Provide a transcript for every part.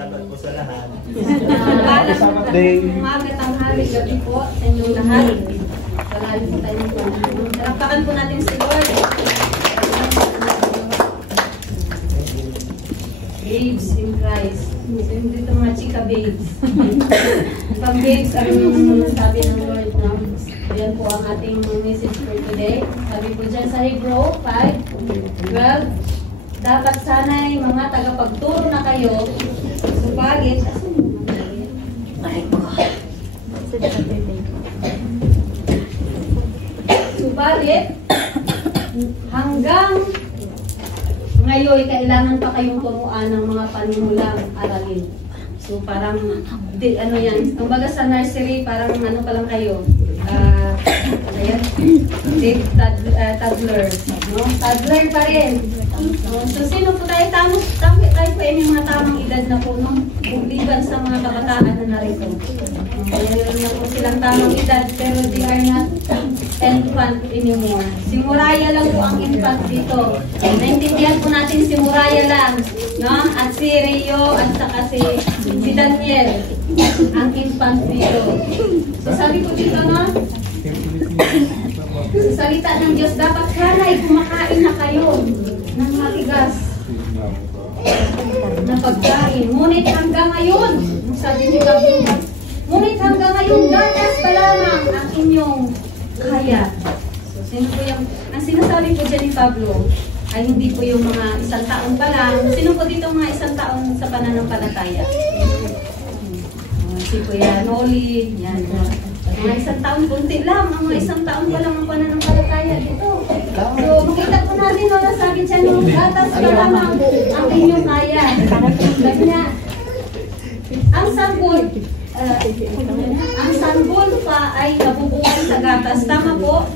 Salamat po sa lahat. Umaga, tanghali, gabi po sa inyong lahat. Salamat po tayo po. Salapakan po natin si Lord. Babes in Christ. Dito mga chika babes. Pag babes, ano yung sabi ng Lord, no? Yan po ang ating message for today. Sabi po dyan sa Hebrew 5:12, dapat sana'y mga tagapagturo na kayo, subalit, hanggang ngayon, kailangan pa kayong turuan ng mga panimulang aralin. So parang, ano yan, kumbaga sa nursery, parang ano pa lang kayo, ayan, toddler, no? Toddler pa rin. So sino po tayo, tayo po yung mga tamang edad na po, no? Bubliban sa mga kabataan na narito. Meron na po silang tamang edad, pero they are not infant anymore. Si Muraya lang po ang infant dito. Naintindihan po natin si Muraya lang, no? At si Rio, at saka si Daniel, ang infant dito. So sabi ko dito, no? Sa salita ng Diyos, dapat sana'y kumakain na kayo ng matigas na pagkain. Ngunit hanggang ngayon, sabi ni Gabriel, ngunit hanggang ngayon, gatas pa lamang ang inyong kaya. So, sino po yung, ang sinasabi po dyan ni Pablo, ay hindi po yung mga isang taon pa lang. Sino po dito mga isang taon sa pananampalataya? Si Kuya Noli, yan. Mga isang taon, kunti lang. Ang mga isang taon pa lang ang pananampalataya dito. So, makita po natin, wala sabi dyan, yung gatas pa lamang ang inyong kaya. Sabi niya, ang sanggol pa ay nabubuhay sa gatas. Tama po?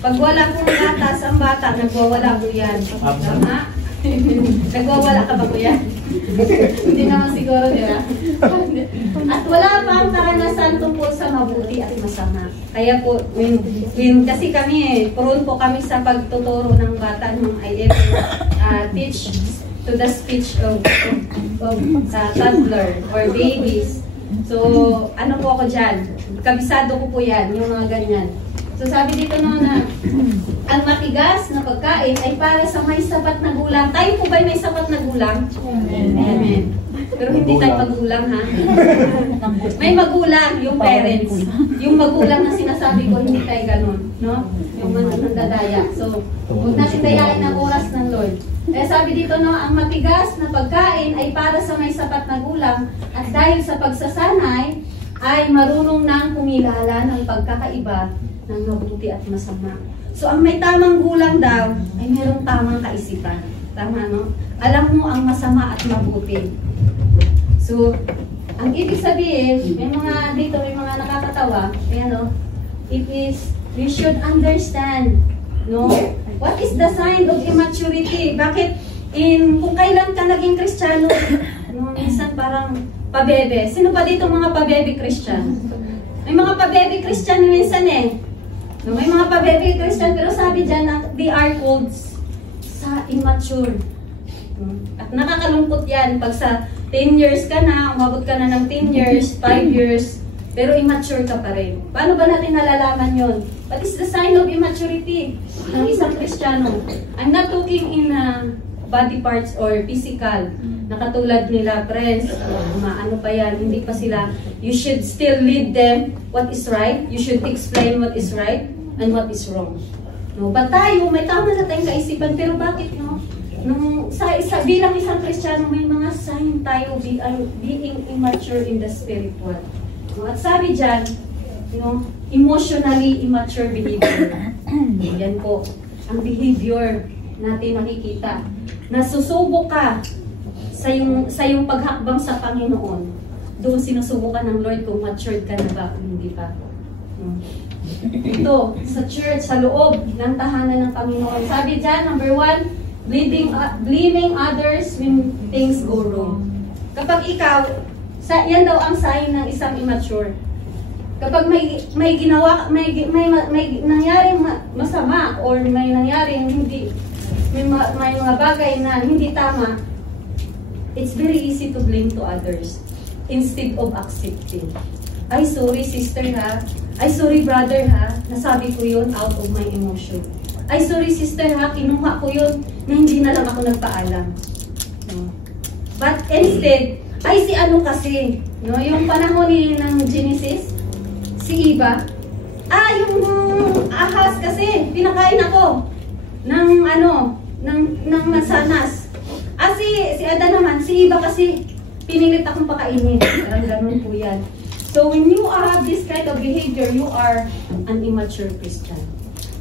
Pag wala pong gatas, ang bata, nagwawala po yan. Tama? Nagwawala ka ba po yan? Hindi naman siguro, di ba? At wala pa ang karanasan tungkol sa mabuti at masama. Kaya po, kasi kami, prone po kami sa pagtuturo ng bata nung I ever teach to the speech of toddler or babies. So, ano po ako dyan? Kabisado ko po yan, yung mga ganyan. So, sabi dito no na, ang matigas na pagkain ay para sa may sapat na gulang. Tayo po ba may sapat na gulang? Amen. Amen. Pero hindi tayo magulang, ha? May magulang, yung parents. Yung magulang na sinasabi ko, hindi tayo ganun, no? Yung nandadaya. So, huwag natin dayain ang oras ng Lord. Kaya sabi dito, no, ang matigas na pagkain ay para sa may sapat na gulang at dahil sa pagsasanay ay marunong nang kumilala ng pagkakaiba ng mabuti at masama. So, ang may tamang gulang daw ay mayroong tamang kaisipan. Tama, no? Alam mo ang masama at mabuti. So, ang ibig sabihin, may mga dito, may mga nakakatawa, ayan, no? It is, we should understand, no? What is the sign of immaturity? Bakit, kung kailan ka naging Kristiyano, no, minsan parang pabebe. Sino pa dito mga pabebe Kristiyano? May mga pabebe Kristiyano minsan eh. No, may mga pabebe Kristiyano, pero sabi dyan na they are called sa immature. At nakakalungkot yan pag sa 10 years ka na, umabot ka na ng 10 years, 5 years, pero immature ka pa rin. Paano ba natin nalalaman yun? What is the sign of immaturity ng isang Kristiyano? I'm not talking in body parts or physical. Nakatulad nila, friends, ano pa yan, hindi pa sila. You should still lead them what is right. You should explain what is right and what is wrong. No, but tayo, may tama na tayong kaisipan, pero bakit, no? Bilang isang Kristiyano, may mga sign tayo being immature in the spiritual. No, at sabi dyan, emotionally immature behavior. Yan po, ang behavior natin makikita. Nasusubok ka sa yung paghakbang sa Panginoon. Doon sinusubukan ng Lord kung matured ka na ba o hindi pa. Ito, sa church, sa loob ng tahanan ng Panginoon. Sabi dyan, number 1, blaming others when things go wrong. Kapag ikaw, yan daw ang sign ng isang immature. Kapag may nangyaring masama or may nangyaring hindi, may mga bagay na hindi tama, it's very easy to blame to others instead of accepting. Ay, sorry sister ha. Ay, sorry brother ha. Nasabi ko yun out of my emotion. Ay, sorry sister ha. Kinuha ko yun na hindi na lang ako nagpaalam. No? But instead, ay si ano kasi, no? Yung panahon ng Genesis, si Eva, yung ahas kasi, pinakain ako ng ng mansanas. Si Adan naman, si Eva kasi, pinilit akong pakainin. Parang ganun po yan. So when you have this kind of behavior, you are an immature Christian.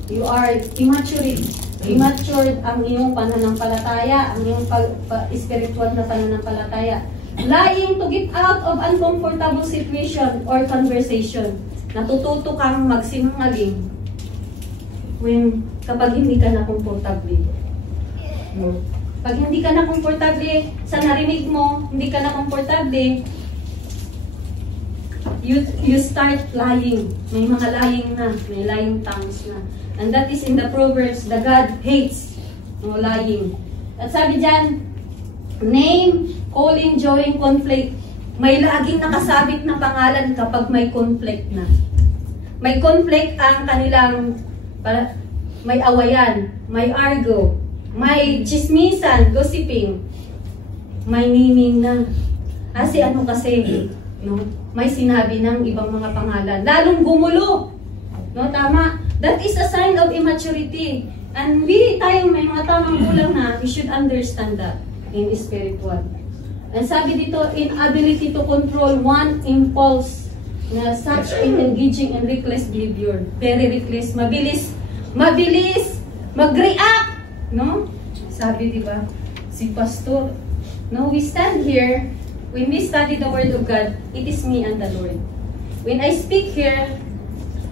You are immature ang iyong pananampalataya, ang iyong spiritual na pananampalataya. Lying to get out of uncomfortable situation or conversation. Natututo kang magsinungaling kapag hindi ka na komportable. No? Pag hindi ka na komportable sa narinig mo, hindi ka na komportable, you start lying. May mga lying na, may lying tongues na. And that is in the Proverbs, the God hates lying. At sabi dyan, name, calling, join, conflict. May laging nakasabit na pangalan kapag may conflict na. May conflict ang kanilang, may awayan, may argo, may chismisan, gossiping, may naming na. Kasi ano kasi, no? May sinabi ng ibang mga pangalan. Lalong gumulo. No, tama? That is a sign of immaturity. And tayo may mga tamang gulang na, we should understand that in spiritual. And sabi dito, inability to control one impulse na such in engaging in reckless behavior. Very reckless, mabilis mag-react. No? Sabi, di ba? Si pastor, no, we stand here, when we study the Word of God, it is me and the Lord. When I speak here,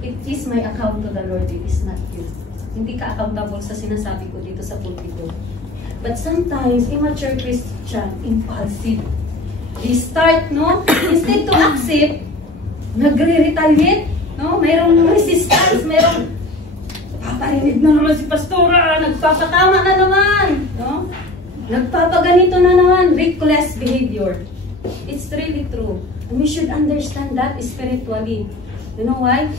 it is my account to the Lord, it is not you. Hindi ka accountable sa sinasabi ko dito sa pulpito. But sometimes, immature Christian, impulsive. They start, no? Instead to accept, nagre-retaliate, no? Mayroong resistance, mayroong paparinig na naman si pastora, nagpapatama na naman, no? Nagpapaganito na naman, reckless behavior. It's really true. And we should understand that spiritually. You know why?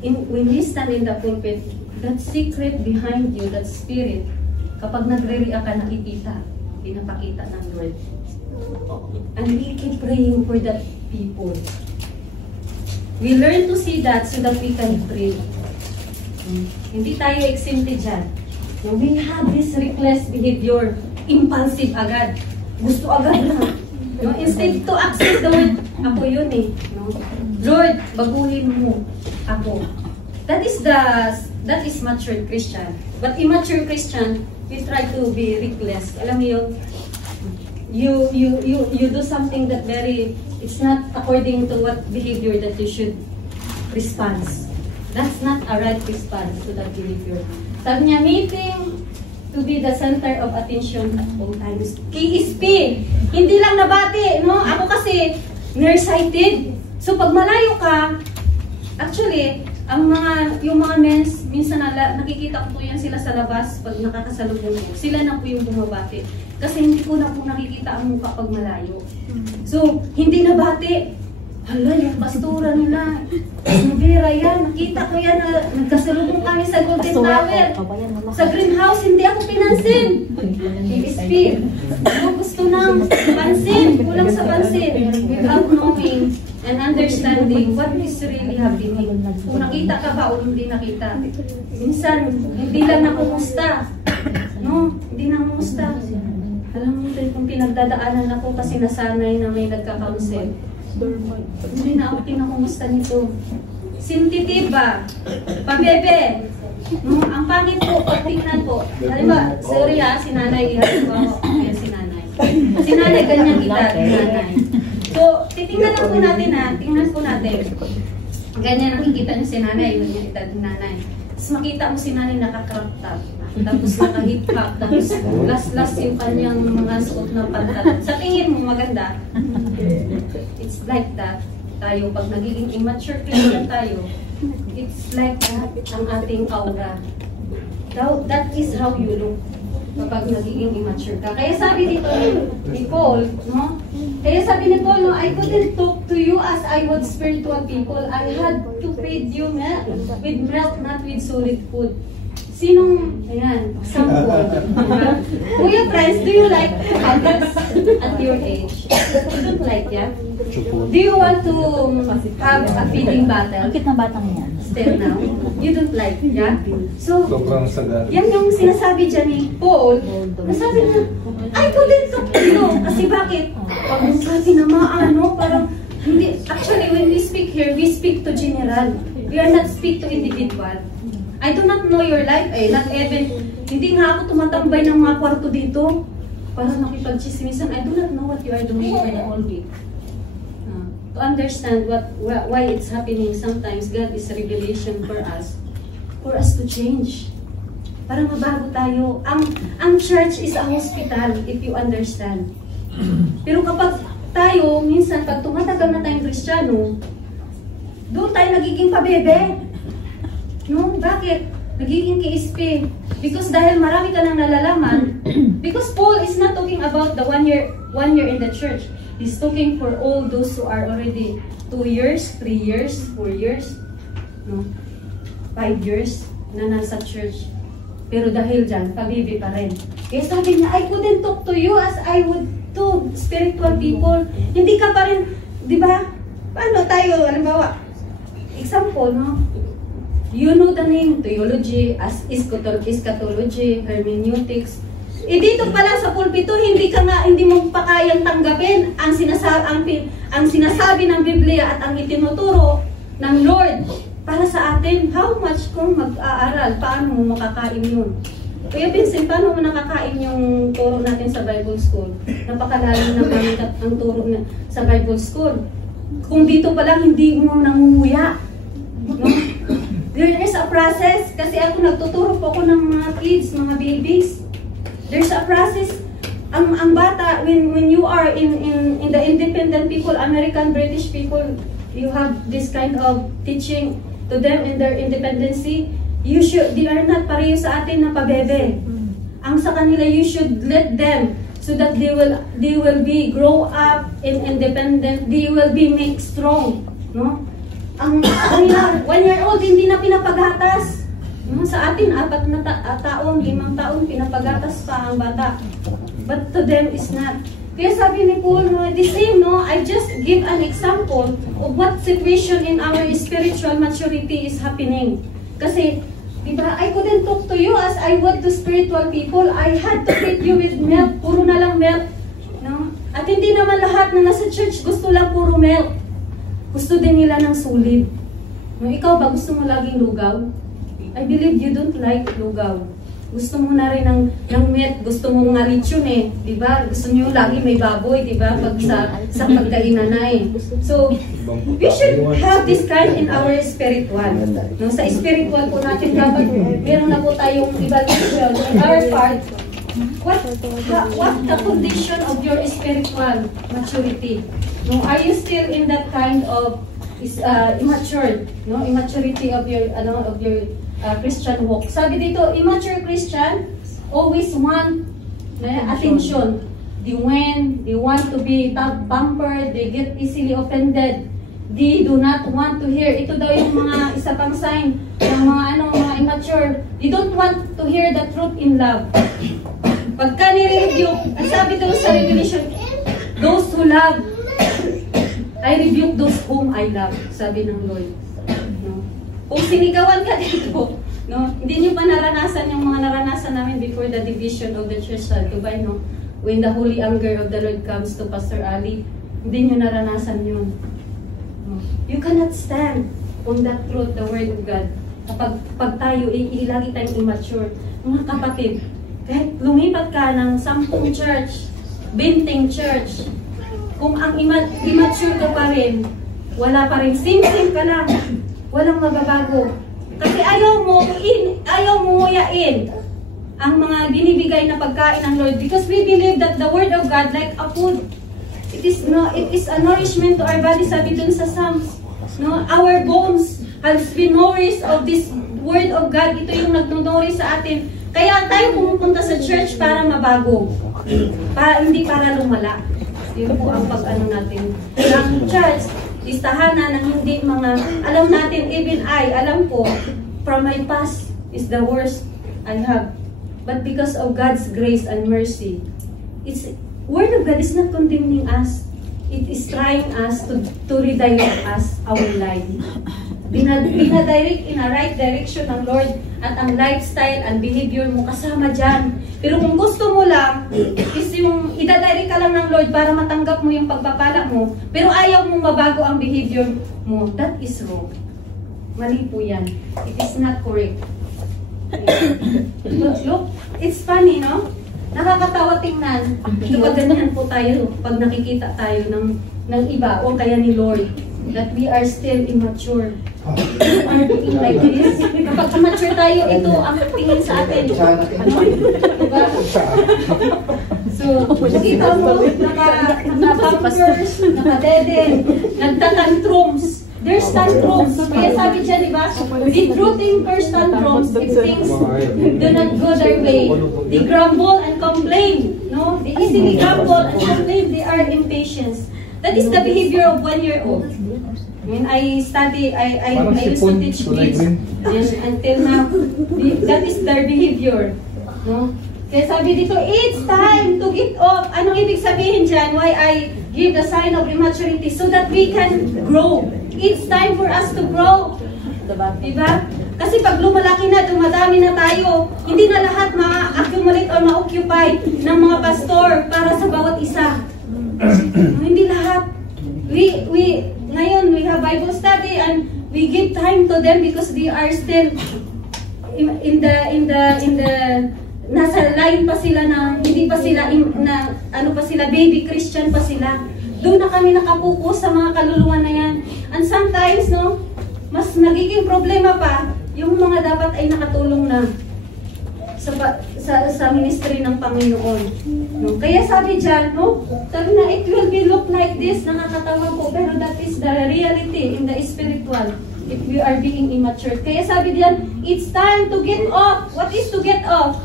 When we stand in the pulpit, that secret behind you, that spirit, kapag nagre-react ka, nakikita, pinapakita ng Lord. And we keep praying for that people. We learn to see that so that we can pray. Hindi tayo exempted dyan. We have this reckless behavior, impulsive agad. Gusto agad lang. No? Instead to accept the word, ako yun eh. No? Lord, baguhin mo ako. That is mature Christian. But immature Christian, we try to be reckless. Alam mo yun, you do something that it's not according to what behavior that you should respond. That's not a right response to that behavior. Sabi niya, meeting to be the center of attention at all times. KSP, hindi lang nabati, no? Ako kasi nearsighted. So pag malayo ka, actually, yung mga mens, minsan nakikita ko po yan sila sa labas pag nakakasalubong ko. Sila na po yung bumabati. Kasi hindi ko na po nakikita ang mukha pag malayo. So, hindi nabati. Hala, yung pastura nila. Vera yan. Nakita ko yan na nagkasalubong kami sa Golden Tower. Sa greenhouse, hindi ako pinansin. KSP. Gusto ng pansin. Kulang sa pansin. Without knowing and understanding what is really happening. Kung nakita ka ba o hindi nakita. Minsan, hindi lang nakumusta. No? Hindi nakumusta. Alam mo, kung pinagdadaanan ako kasi nasanay na may nagka-counsel. Hindi na ako pinakumusta nito. Sintitiba. Pabebe. No? Ang pangit po, pagtingnan po. Halimbawa, sorry ha, si nanay. Ayan si nanay. Si nanay, ganyan kita. Nanay. So, titingnan lang po natin ha. Tingnan po natin. Ganyan nakikita niyo si nanay. Ganyan kita ni nanay. Tapos makita mo si nanay naka-crop top. Tapos naka-hip hop. Tapos last yung kanyang mga suot na pantalon. Sa tingin mo maganda. It's like that. Tayo, pag nagiging immature Christian tayo, it's like that ang ating aura. That is how you look. kapag nagiging immature ka. Kaya sabi dito ni Paul, no? Kaya sabi ni Paul, no, I couldn't talk to you as I would spiritual people. I had to feed you with milk, not with solid food. Sinong, ayan, example. Kuya friends, do you like adults at your age? You don't like, yeah? Do you want to have a feeding battle? Bakit na batang yan? Still now? You don't like, yeah? So, Sobrang sagad. yan yung sinasabi dyan ni Paul, nasabi niya, I couldn't talk to you. Kasi bakit? Pag ka tinamaan, no? Parang, hindi, actually, when we speak here, we speak to general. We are not speak to individual. I do not know your life, not even, hindi nga ako tumatambay ng mga kwarto dito para nakipag-chismisan. I do not know what you are doing for the whole week. To understand why it's happening, sometimes God is revelation for us to change. Para mabago tayo. Ang church is a hospital, if you understand. Pero kapag tayo, minsan, pag tumatagal na tayong Kristiyano, doon tayo nagiging pabebe. No? Bakit? Nagiging KSP. Because dahil marami ka nang nalalaman, because Paul is not talking about the one year in the church. He's talking for all those who are already 2 years, 3 years, 4 years, no? 5 years na nasa church. Pero dahil dyan, pabibi pa rin. Kaya sabi niya, I couldn't talk to you as I would to spiritual people. Hindi ka pa rin, di ba? Paano tayo, halimbawa, example, no? You know the name, theology, as eschatology, hermeneutics. Dito pala sa pulpito, hindi mo pa kayang tanggapin ang sinasabi ng Biblia at ang itinuturo ng Lord para sa atin. How much kung mag-aaral, paano mo makakain yun? Kuya Vincent, paano mo nakakain yung turo natin sa Bible School? Napakalalim na gamit ang turo sa Bible School. Kung dito pa lang, hindi mo nangunguya. No? There is a process, kasi ako nagtuturo po ako ng mga kids, mga babies. There's a process. Ang bata, when you are in the independent people, American, British people, you have this kind of teaching to them in their independency. They are not pareho sa atin na pabebe. Ang sa kanila, you should let them so that they will be grow up in independent, they will be make strong, no? Ang 1-year-old hindi na pinapagatas. Sa atin, 4 na taon, 5 taon, pinapagatas pa ang bata. But to them, is not. Kaya sabi ni Paul, no, the same, no? I just give an example of what situation in our spiritual maturity is happening. Kasi, diba, I couldn't talk to you as I would to spiritual people. I had to feed you with milk. Puro na lang milk. No? At hindi naman lahat na nasa church gusto lang puro milk. Gusto din nila ng solid. No, ikaw ba gusto mo laging lugaw? I believe you don't like lugaw. Gusto mo na rin ng meat, gusto mo nga lechon eh, di ba? Gusto niyo lagi may baboy, di ba? Pag sa pagkainanay. So, we should have this kind in our spiritual. No, sa spiritual po natin dapat meron na po tayong evaluation in our part. What the condition of your spiritual maturity? No, are you still in that kind of immature, no, immaturity of your Christian walk? Sabi dito, immature Christian always want attention. They want to be pampered, they get easily offended. They do not want to hear. Ito daw yung mga isa pang sign ng mga immature. They don't want to hear the truth in love. Pagka ni-rebuke, ang sabi daw sa Revelation, those who love, I rebuke those whom I love, sabi ng Lord. No? Kung sinigawan ka dito, no? Hindi nyo pa naranasan yung mga naranasan namin before the division of the church sa Dubai, no? When the holy anger of the Lord comes to Pastor Ali, hindi nyo naranasan yun. No? You cannot stand on that truth, the word of God. Kapag tayo, lagi tayong immature. Mga kapatid, kahit lumipat ka ng 10 church, 20 church, kung ang immature ka pa rin, wala pa rin, same ka lang, walang mababago. Kasi ayaw mo nguyain ang mga binibigay na pagkain ng Lord, because we believe that the Word of God, like a food, it is a nourishment to our body, sabi dun sa Psalms. No? Our bones has been nourished of this Word of God. Ito yung nag-nourish sa atin Kaya tayo pumupunta sa church para mabago. Hindi para lumala. Yun po ang pag-ano natin. Ang church is tahanan ng hindi mga, alam natin, even alam ko, from my past is the worst I have. But because of God's grace and mercy, Word of God is not condemning us. It is trying us to redirect us, our life. Binadirect in a right direction ng Lord at ang lifestyle and behavior mo kasama dyan. Pero kung gusto mo lang, is yung idadirect ka lang ng Lord para matanggap mo yung pagpapala mo, pero ayaw mong mabago ang behavior mo, that is wrong. Mali po yan. It is not correct. Look, it's funny, no? Nakakatawa tingnan. Kapag ganyan po tayo, pag nakikita tayo ng iba o kaya ni Lord, that we are still immature. We are being like this. Kapag immature tayo, ito ang tingin sa atin. Ano? Diba? So, nakita mo, naka-bumpers, naka-dede, nagtatantrums. There's tantrums. Kaya sabi dyan, diba? If rooting first tantrums, if things do not go their way, they grumble and complain. No? They easily grumble and complain. They are impatient. That is the behavior of 1-year-old. When I study, I used to teach kids. And until now, that is their behavior. No? Kaya sabi dito, it's time to get off. Anong ibig sabihin dyan? Why I give the sign of immaturity? So that we can grow. It's time for us to grow. Diba? Kasi pag lumalaki na, dumadami na tayo, hindi na lahat ma-accumulate or ma-occupy ng mga pastor para sa bawat isa. Hindi lahat. Ngayon, we have Bible study and we give time to them because they are still in the nasa line pa sila na hindi pa sila baby Christian pa sila. Doon na kami nakapokus sa mga kaluluwa na yan. And sometimes, no, mas nagiging problema pa yung mga dapat ay nakatulong na sa ministry ng Panginoon. No? Kaya sabi dyan, no, sabi na it will be look like this, nakakatawa po, pero that is the reality in the spiritual if we are being immature. Kaya sabi diyan, it's time to get off. What is to get off?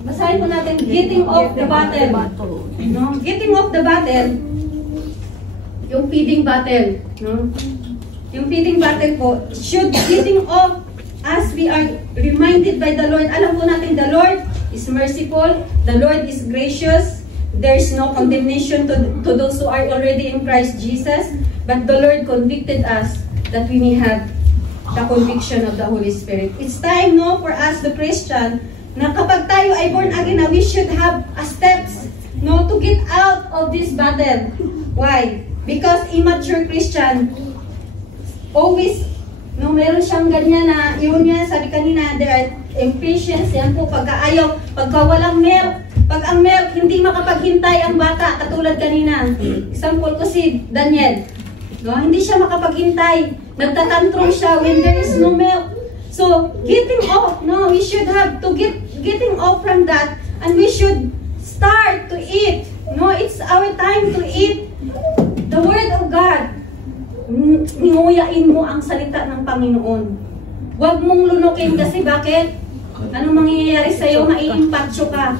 Basahin po natin, getting off the battle. No? Getting off the battle, yung feeding battle. No? Yung feeding battle po, should getting off as we are reminded by the Lord. Alam po natin, the Lord is merciful, the Lord is gracious, there is no condemnation to those who are already in Christ Jesus, but the Lord convicted us that we may have the conviction of the Holy Spirit. It's time, no, for us, the Christian, na kapag tayo ay born again, na we should have a steps, no, to get out of this battle. Why? Because immature Christian always, no, meron siyang ganyan na, yun nga, sabi kanina, there are impatience, yan po, pagka-ayaw, pagka walang milk, pag ang milk, hindi makapaghintay ang bata, katulad kanina. Example ko si Daniel, no, hindi siya makapaghintay, nagtatantrum siya when there is no milk. So, getting off, no, we should have to getting off from that, and we should start to eat, no, it's our time to eat the Word of God. Ninguyain mo ang salita ng Panginoon. Huwag mong lunukin kasi bakit? Anong mangyayari sa'yo? Maiimpatsyo ka.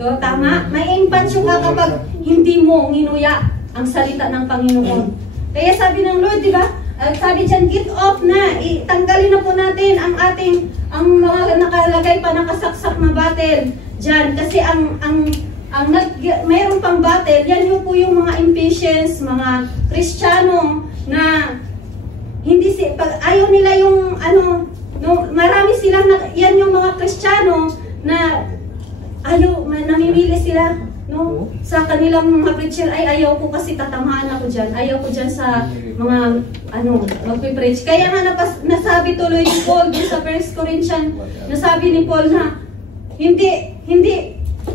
So, tama? Maiimpatsyo ka kapag hindi mo nginuya ang salita ng Panginoon. Kaya sabi ng Lord, di ba? Sabi dyan, get off na. Tanggalin na po natin ang mga nakalagay pa nakasaksak na battle dyan. Kasi mayroong pang battle, yan yung po yung mga impatience, mga Kristiyano na hindi pag ayaw nila yung marami silang yan yung mga Kristiyano na namimili sila, no, sa kanilang mga preacher, ay ayaw ko kasi tatamaan ako diyan, ayaw ko diyan sa mga magpe-preach. Kaya nga nasabi tuloy ni Paul sa 1 Corinthians, nasabi ni Paul na hindi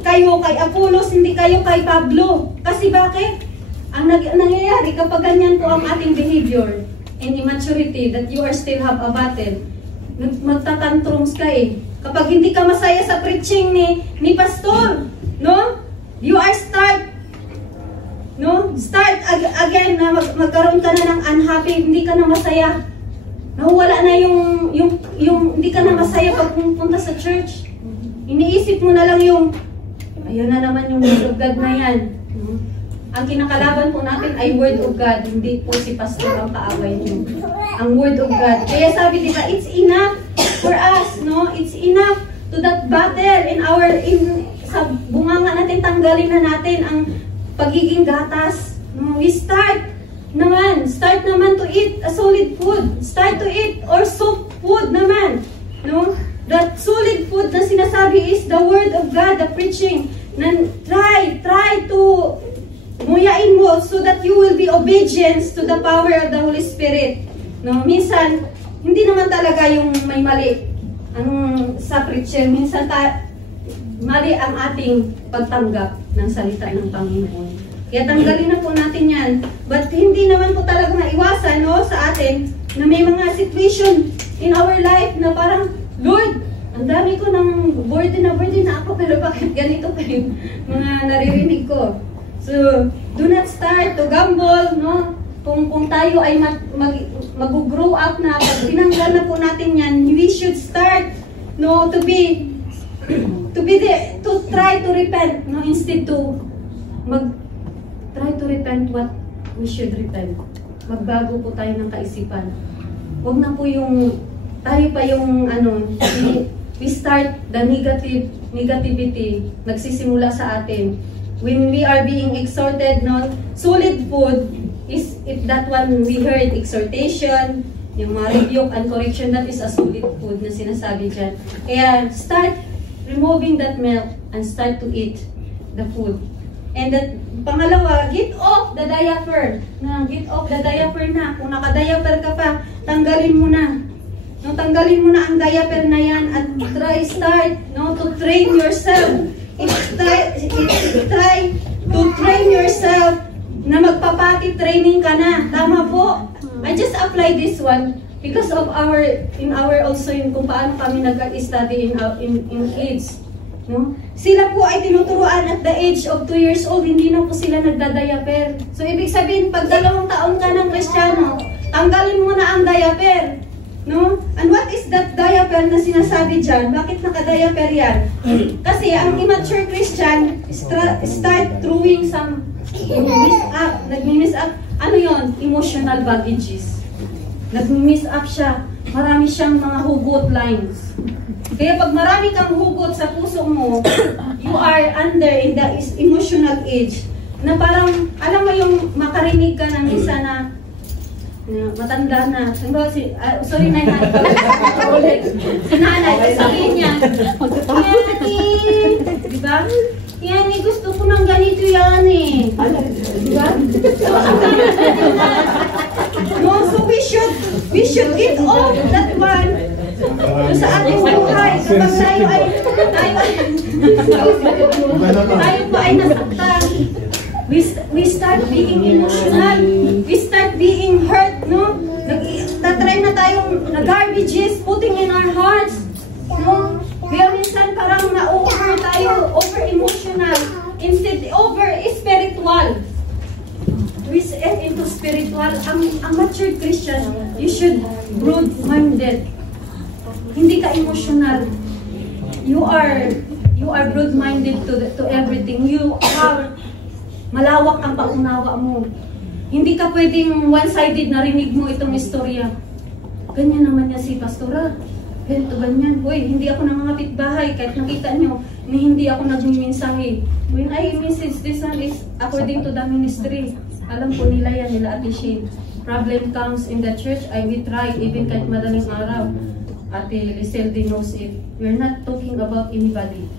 kayo kay Apollos, hindi kayo kay Pablo. Kasi bakit? Ang nangyayari kapag ganyan po ang ating behavior and immaturity, that you are still have a battle, magtatantrums ka eh. Kapag hindi ka masaya sa preaching ni pastor, no? You are start again na magkaroon ka na ng unhappy, hindi ka na masaya. Nawawala na yung hindi ka na masaya pag pumunta sa church. Iniisip mo na lang yung, ayun na naman yung Word of God na yan. Ang kinakalaban po natin ay Word of God, hindi po si Pastor ang kaaway niyo. Ang Word of God. Kaya sabi, di ba, it's enough for us, no? It's enough to that battle sa bunganga natin, tanggalin na natin ang pagiging gatas. No? We start naman to eat a solid food. Start to eat or soft food naman. No? That solid food na sinasabi is the Word of God, the preaching. Try to muyain mo so that you will be obedient to the power of the Holy Spirit. No? Minsan, hindi naman talaga yung may mali sa preacher. Minsan mali ang ating pagtanggap ng salita ng Panginoon. Kaya tanggalin na po natin yan. But hindi naman po talaga maiwasan, no, sa atin na may mga situation in our life na parang, Lord, ang dami ko ng burden na ako, pero bakit ganito pa yung mga naririnig ko? So, do not start to gamble, no? Kung tayo ay mag-grow up na, pag tinanggal na po natin yan, we should start, no, to try to repent, no, instead to try to repent what we should repent. Magbago po tayo ng kaisipan. Huwag na po yung tayo pa yung we start the negativity nagsisimula sa atin. When we are being exhorted, no, solid food is if that one we heard exhortation, yung mga rebuke and correction, that is a solid food na sinasabi dyan. Kaya start removing that milk and start to eat the food. And that, pangalawa, get off the diaper. Get off the diaper na. Kung naka-diaper ka pa, tanggalin mo na. No, tanggalin mo na ang diaper na yan at start, no, to train yourself. Try to train yourself na magpapati training ka na. Tama po. I just apply this one because of also yung kung paano kami nag-study in kids. No? Sila po ay tinuturuan at the age of 2 years old, hindi na po sila nagda-diaper. So, ibig sabihin, pag 2 taon ka ng Kristiyano, tanggalin mo na ang diaper. No? And what is that diaper na sinasabi dyan? Bakit naka-diaper yan? Kasi ang immature Christian start throwing some nag-miss up. Ano yon? Emotional baggages. Nag-miss up siya. Marami siyang mga hugot lines. Kaya pag marami kang hugot sa puso mo, you are under in the emotional age. Na parang, alam mo yung makarinig ka ng isa na matanda na. Sorry na yan. Si nanay, sabihin niya, diba? Yan, gusto ko ng ganito yan eh. Diba? So we should get off that one. Sa ating buhay, kapag tayo po ay nasaktan, we start being emotional, we start being hurt, no? Nagtatry na tayong garbages putting in our hearts, no? Kaya minsan parang na-over tayo, over-emotional, instead over-spiritual. We step into spiritual. Ang matured Christian, you should broad-minded. Hindi ka emotional. You are broad-minded to everything. You are malawak ang paunawa mo. Hindi ka pwedeng one-sided narinig mo itong istorya. Ganyan naman niya si Pastora. Ganito, ganyan. Uy, hindi ako nangangapit bahay. Kahit nakita nyo, hindi ako nagmiminsahe. When I message, this one is according to the ministry. Alam po nila yan, nila Ate Shane. Problem comes in the church, we try, even kahit madaling araw. Ate Lizelde knows it. We're not talking about anybody.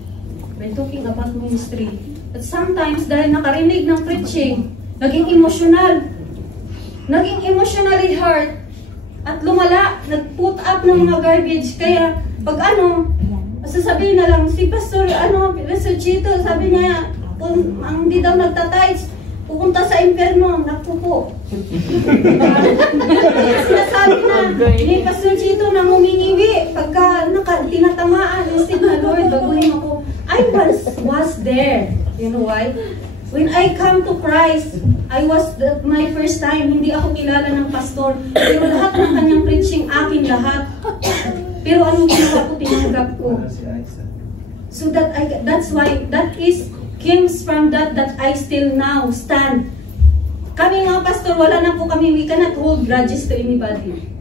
We're talking about ministry. But sometimes, dahil nakarinig ng preaching, naging emotional. Naging emotionally hurt. At lumala, nag-put up ng mga garbage. Kaya, pag sasabihin na lang, si Pastor, Chito, sabi niya, kung hindi daw nagtatides, pupunta sa impyerno, naku po. Sinasabi na, ni Pastor Chito na humingiwi, pagka tinatamaan, instead na, Lord, baguhin ako. I was there. You know why? When I come to Christ, I was my first time, hindi ako kilala ng pastor. Pero lahat ng kanyang preaching, akin lahat. Pero anong ginawa ko, tinanggap ko. So that's why, comes from that I still now stand. Kami mga pastor, wala na po kami, we cannot hold grudges to anybody.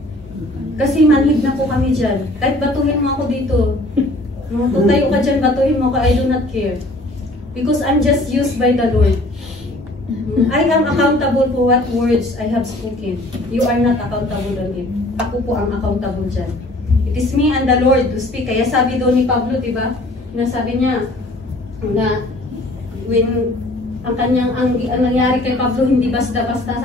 Kasi manhid na po kami dyan. Kahit batuhin mo ako dito, kung tayo ka dyan, batuhin mo ako, I do not care. Because I'm just used by the Lord. I am accountable for what words I have spoken. You are not accountable on it. Ako po ang accountable dyan. It is me and the Lord to speak. Kaya sabi doon ni Pablo, diba? Nasabi niya na when ang nangyari kay Pablo, hindi basta-basta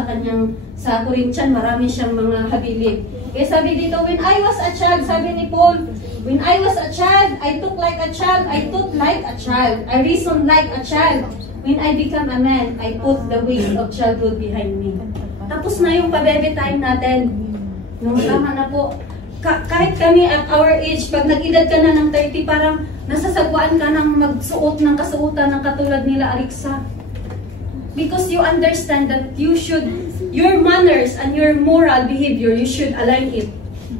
sa Corinthian, marami siyang mga habilib. Kaya sabi dito, when I was a child, sabi ni Paul, when I was a child, I took like a child, I thought like a child, I reasoned like a child. When I become a man, I put the weight of childhood behind me. Tapos na yung pa-baby time natin. No, tama na po. Kahit kami at our age, pag nag-edad ka na ng 30, parang nasasagwaan ka ng magsuot ng kasuotan ng katulad nila Arixa. Because you understand that your manners and your moral behavior, you should align it.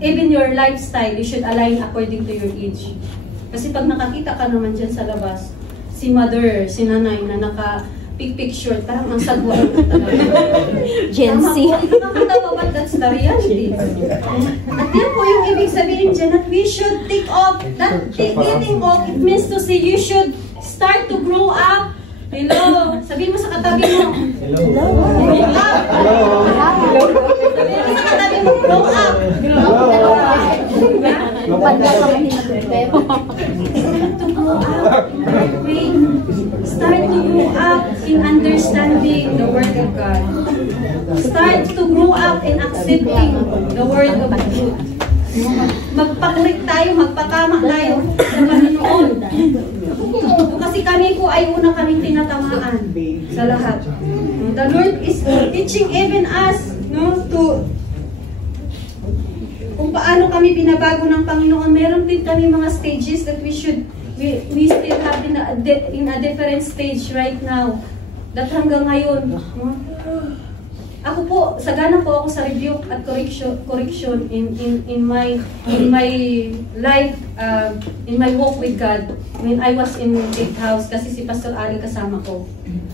Even your lifestyle, you should align according to your age. Kasi pag nakakita ka naman dyan sa labas, si mother, si nanay na naka-pick shirt, parang ang sagwa ng talaga. Gen Z. Nakakatawa, but that's the reality. At yan po yung ibig sabihin dyan, that we should take off. That taking off, it means to say you should start to grow up. Hello. Sabihin mo sa katabi mo. Hello. Grow up. Hello. Sabihin mo sa katabi mo, grow up. Start to grow up in understanding the Word of God. Start to grow up in accepting the Word of truth. Magpakurik tayo, magpakama tayo sa Panginoon. Kasi kami po ay una kaming tinatamaan sa lahat. The Lord is teaching even us, kung paano kami binabago ng Panginoon. Meron din kami mga stages that we still have in a different stage right now. That hanggang ngayon, ako po, sagana po ako sa rebuke at correction in my life, in my walk with God. When I was in Big House, kasi si Pastor Ali kasama ko.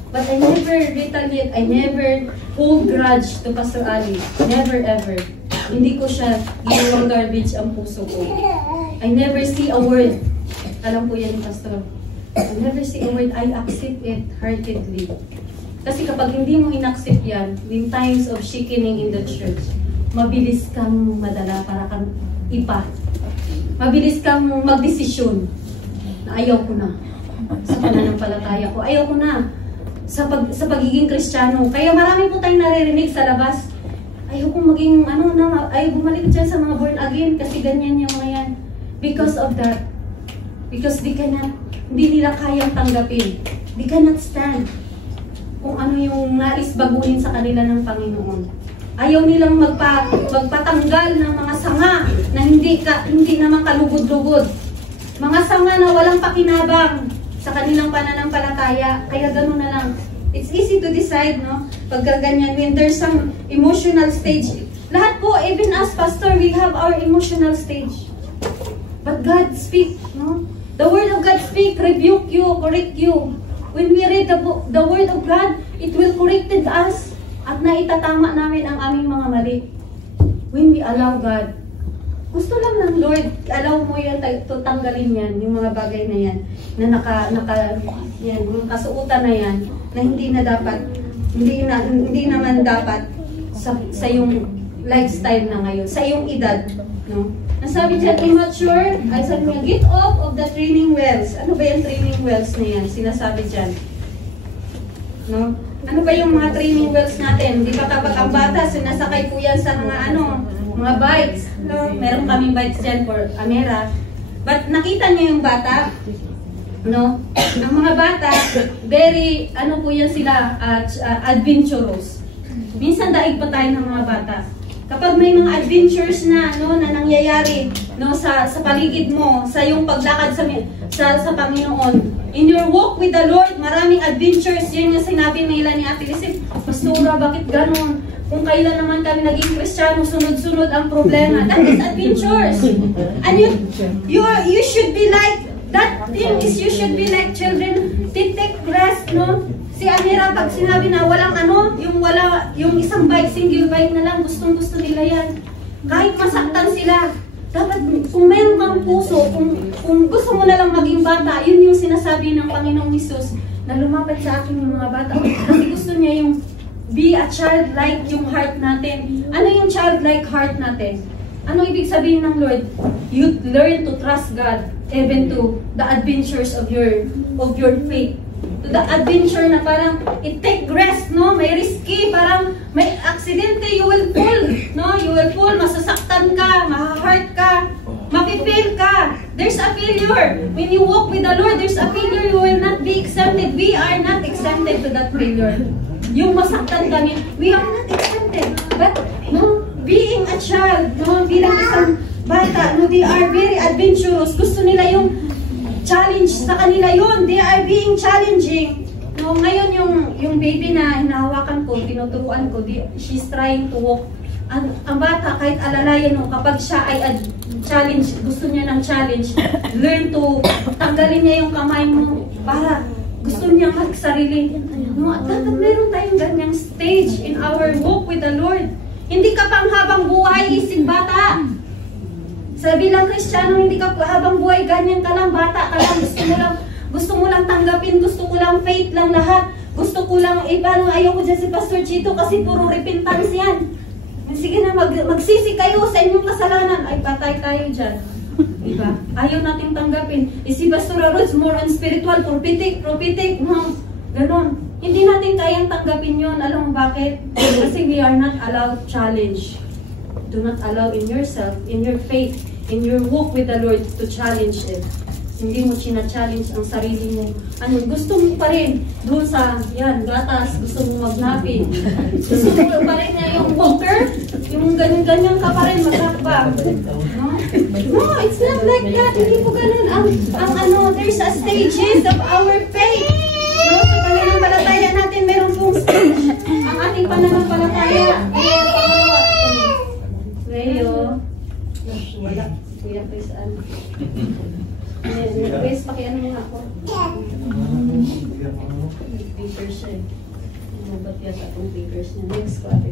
But I never retaliate, I never hold grudge to Pastor Ali. Never ever. Hindi ko siya ginawang garbage ang puso ko. I never see a word. Alam po yan ni Pastor. I never see a word. I accept it heartedly. Kasi kapag hindi mo in-accept yan, in times of shaking in the church, mabilis kang madala para kang ipa. Mabilis kang magdesisyon na ayaw ko na sa pananampalataya ko. Ayaw ko na sa pagiging Kristiyano. Kaya marami po tayong naririnig sa labas. Ayaw kong maging, ayaw bumalik dyan sa mga born again kasi ganyan yung mga yan. Because of that. Because hindi nila kayang tanggapin. They cannot stand kung ano yung nais baguhin sa kanila ng Panginoon. Ayaw nilang magpatanggal ng mga sanga na hindi naman kalugod-lugod. Mga sanga na walang pakinabang sa kanilang pananampalataya. Kaya gano'n na lang. It's easy to decide, no? Pagka ganyan, when there's some emotional stage. Lahat po, even as pastor, we have our emotional stage. But God speak, no? The Word of God speak, rebuke you, correct you. When we read the Word of God, it will correct us at naitatama namin ang aming mga mali. When we allow God, gusto lang ng Lord, allow mo yan, tanggalin yan, yung mga bagay na yan, na yan, yung kasuotan na yan, na hindi na dapat, hindi naman dapat sa yung lifestyle na ngayon, sa yung edad, no? Nasabi dyan, immature, ay sabi niya, get off of the training wheels. Ano ba yung training wheels na yan? Sinasabi dyan. No? Ano ba yung mga training wheels natin? Di ba kapag ang bata, sinasakay po yan sa mga mga bikes. No? Meron kaming bikes dyan for Amera. But nakita niyo yung bata, no? Ang mga bata, very, po yan sila, adventurous. Minsan daig pa tayo ng mga bata. Kapag may mga adventures na nangyayari sa paligid mo, sa yung paglakad sa Panginoon, In your walk with the Lord, maraming adventures. Yan yung sinabi nila ni Ate Lisip. Pastora, bakit ganon? Kung kailan naman kami naging Kristiyano, sunod-sunod ang problema. That is adventures. And you should be like, that thing is you should be like children. Take rest, no? Si Amira, pag sinabi na walang yung isang bike, single bike na lang, gustong-gusto nila yan. Kahit masaktan sila. Dapat, kung meron kang puso, kung gusto mo na lang maging bata, yun yung sinasabi ng Panginoong Hesus na lumapit sa akin yung mga bata. Kasi gusto niya yung be a childlike yung heart natin. Ano yung childlike heart natin? Ano ibig sabihin ng Lord? You learn to trust God even to the adventures of your faith. To the adventure na parang it take rest, no? May risky, parang may aksidente, you will fall, no? You will fall, masasaktan ka, ma-hurt ka, mapi-fail ka. There's a failure. When you walk with the Lord, there's a failure. You will not be exempted. We are not exempted to that failure. Yung masaktan kami, we are not exempted. But, no? Being a child, no? Bilang isang bata, no? They are very adventurous. Gusto nila yung challenge sa kanila yun. They are being challenging. No, ngayon yung baby na hinahawakan ko, tinuturuan ko, she's trying to walk. Ang bata, kahit alalayan mo, kapag siya ay challenge, gusto niya ng challenge, learn to, tanggalin niya yung kamay mo para gusto niya magsarili. No, at dapat meron tayong ganyang stage in our walk with the Lord. Hindi ka pang habang buhay, isip bata. Sa bilang Kristiyano, hindi ka habang buhay, ganyan ka lang, bata ka lang, gusto mo lang tanggapin, gusto mo lang faith lang lahat. Gusto ko lang, parang ayaw ko dyan si Pastor Chito kasi puro repentance yan. Sige na, magsisi kayo sa inyong kasalanan. Ay, patay tayo dyan. Diba? Ayaw nating tanggapin. Si Pastor Rhodes, more on spiritual, prophetic, no? Ganon. Hindi natin kayang tanggapin yun. Alam mo bakit? Kasi we are not allowed challenge. Do not allow in yourself, in your faith, in your walk with the Lord to challenge it. Hindi mo china-challenge ang sarili mo. Ano, gusto mo pa rin doon sa, yan, gatas, gusto mo magnapi. Gusto mo pa rin na yung walker, yung ganyan-ganyan ka pa rin magkakbang. No? No, it's not like that. Hindi po ganun. There's a stages of our faith. No? Sa pananampalataya natin, meron pong stage. Ang ating pananampalataya. Leo. Wala. Kuya Chris, ano? Chris, pakiano mo nga ako. Papers siya eh. Ba't yata itong papers niya? Next ko, ate.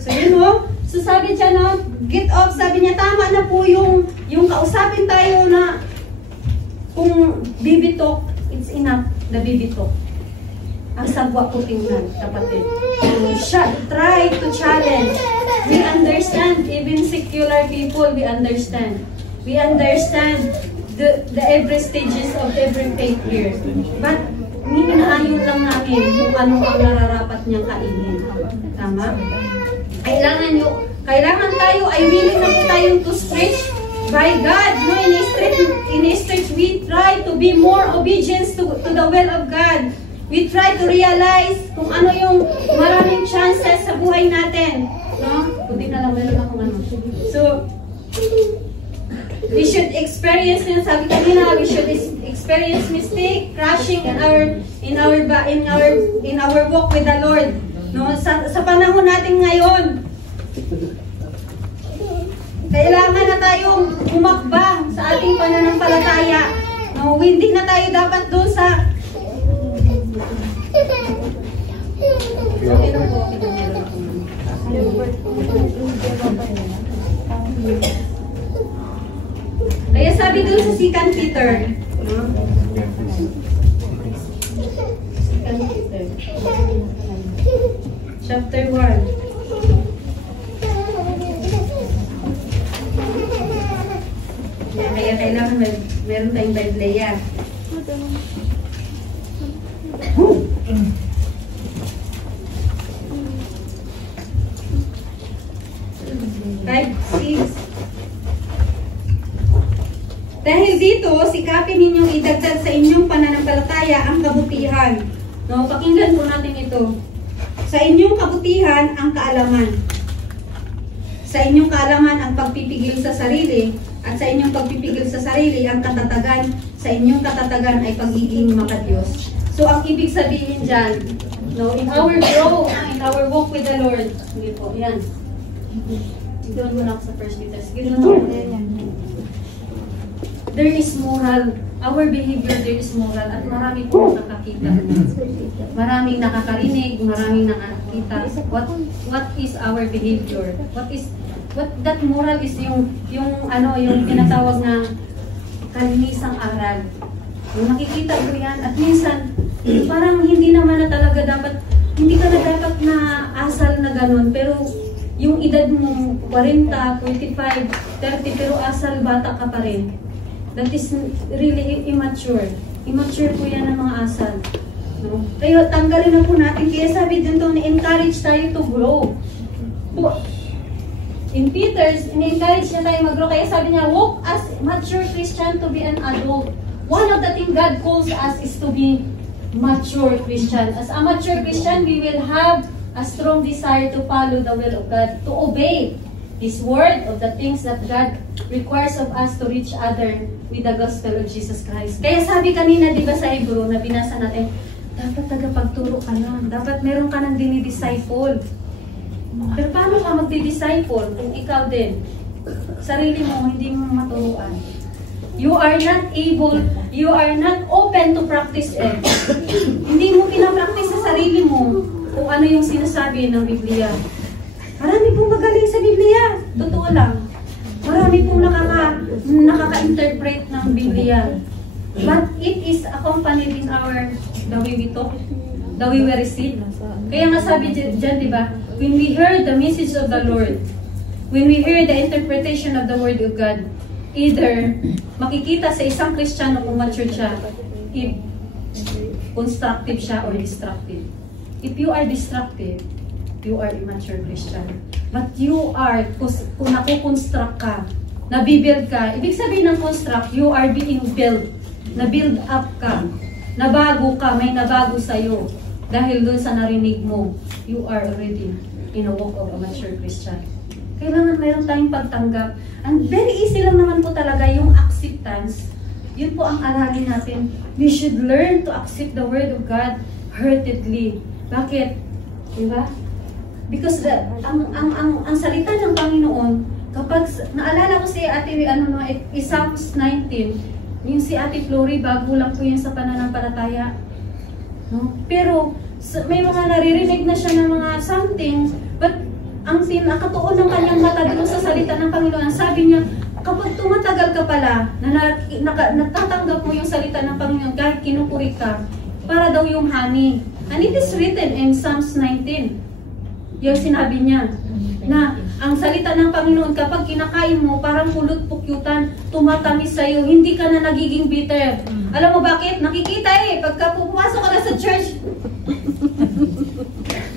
So yun o. So sabi siya no, get off. Sabi niya, tama na po yung kausapin tayo na kung bibitok, it's enough na bibitok. Ang sagwa po tingnan, kapatid. Try to challenge. We understand, even secular people, we understand. We understand the every stages of every faith here. But, ninaayon lang namin kung ano ang nararapat niyang kainin. Tama? Kailangan tayo ay willing na po tayong to stretch by God. No, in a stretch, we try to be more obedient to the will of God. We try to realize kung ano yung maraming chances sa buhay natin. No? Kundi na lang, meron akong ano. So, we should experience yun. Sabi kanina, we should experience mistake, crashing in our walk with the Lord. No? Sa panahon natin ngayon, kailangan na tayong umakbang sa ating pananampalataya. No? Hindi na tayo dapat doon sa kaya sabi doon sa 2 Peter, chapter 1. Kaya kailangan meron tayong Biblia. Dahil dito, sikapin ninyong idagdag sa inyong pananampalataya ang kabutihan. No, pakinggan po natin ito. Sa inyong kabutihan ang kaalaman. Sa inyong kaalaman ang pagpipigil sa sarili, at sa inyong pagpipigil sa sarili ang katatagan. sa inyong katatagan ay pagiging makadiyos. So, ang ibig sabihin dyan, no, in our growth, in our walk with the Lord, sige po, yan. Doon muna ako sa 1 Peter. Sige, doon ako. There is moral. Our behavior, there is moral. At marami po nakakita. Maraming nakakarinig, maraming nakakita. What is our behavior? What that moral is yung tinatawag na kalinisang aral. Yung nakikita ko yan. At minsan, parang hindi naman na talaga dapat, hindi ka na dapat na asal na ganun. Pero yung edad mo, 40, 45, 30, pero asal bata ka pa rin. That is really immature. Immature po yan ng mga asal. No? Kaya tanggalin na po natin. Kaya sabi din to, ni-encourage tayo to grow. In Peter's, ni-encourage niya tayo mag-grow. Kaya sabi niya, walk as mature Christian to be an adult. One of the things God calls us is to be mature Christian. As a mature Christian, we will have a strong desire to follow the will of God, to obey His word of the things that God requires of us to reach other with the gospel of Jesus Christ. Kaya sabi kanina, di ba sa Hebrew, na binasa natin, dapat tagapagturo ka lang. Dapat meron ka ng dinidisciple. Pero paano ka magdi-disciple kung ikaw din, sarili mo, hindi mo maturuan? You are not able, you are not open to practice it. Hindi mo pinapractice sa sarili mo kung ano yung sinasabi ng Biblia. Marami pong magaling sa Biblia. Totoo lang. Marami pong nakaka-interpret ng Biblia. But it is accompanied in the way we talk, the way we receive. Kaya nga sabi dyan, di ba? When we heard the message of the Lord, when we hear the interpretation of the Word of God, either makikita sa isang Kristiyano kung mature siya, if constructive siya or destructive. If you are destructive, you are immature Christian. But you are, kung nakukonstruct ka, nabibuild ka, ibig sabihin ng construct, you are being built. Na-build up ka. Nabago ka, may nabago sa'yo. Dahil doon sa narinig mo, you are already in a walk of a mature Christian. Kailangan mayroon tayong pagtanggap. And very easy lang naman po talaga yung acceptance. Yun po ang aralin natin. We should learn to accept the Word of God heartedly. Bakit? Diba? Because ang salita ng Panginoon, kapag naalala ko si Ate Psalms 19, yung si Ate Flory, bago lang po yun sa pananampalataya. No? Pero may mga naririnig na siya ng mga something, but ang nakatuon ng kanyang mata doon sa salita ng Panginoon, sabi niya, kapag tumatagal ka pala, natatanggap mo yung salita ng Panginoon, kahit kinupuri ka, para daw yung honey. And it is written in Psalms 19. Yung sinabi niya, na ang salita ng Panginoon, kapag kinakain mo, parang pulot-pukyutan, tumatamis sa'yo, hindi ka na nagiging bitter. Alam mo bakit? Nakikita pagka pumasok ka na sa church,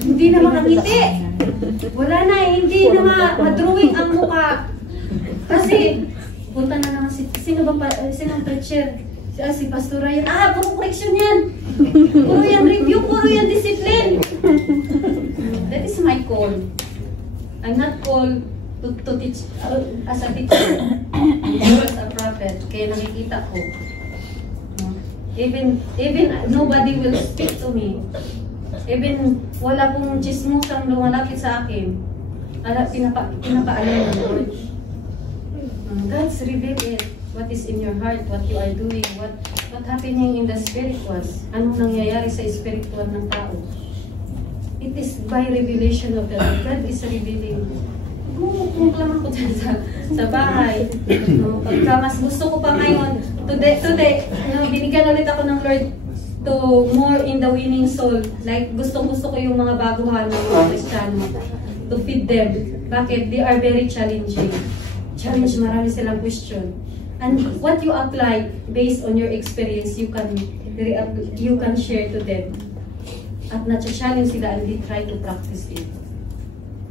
hindi na makangiti. Wala na, hindi na madrawing ang mukha. Kasi, punta na naman sinong preacher? Si Pastor Ryan. Puro correction yan. Puro yan review, puro yan discipline. That is my call. I'm not called to teach as a teacher. I'm as a prophet. Kaya nakikita ko. Even nobody will speak to me. Even wala pong chismusang lumalapit sa akin. Pinapaalam ng Lord. God's revealed what is in your heart, what you are doing, what happening in the spiritual. Anong nangyayari sa spiritual ng tao. It is by revelation of the Lord. God is revealing. Kung lamang ko dyan sa bahay. Pagka mas gusto ko pa ngayon, today, binigyan ulit ako ng Lord to more in the winning soul. Like, gusto ko yung mga baguhan ng mga Kristiyano. To feed them. Bakit? They are very challenging. Marami silang question. And what you apply based on your experience, you can share to them. At na-challenge sila and they try to practice it.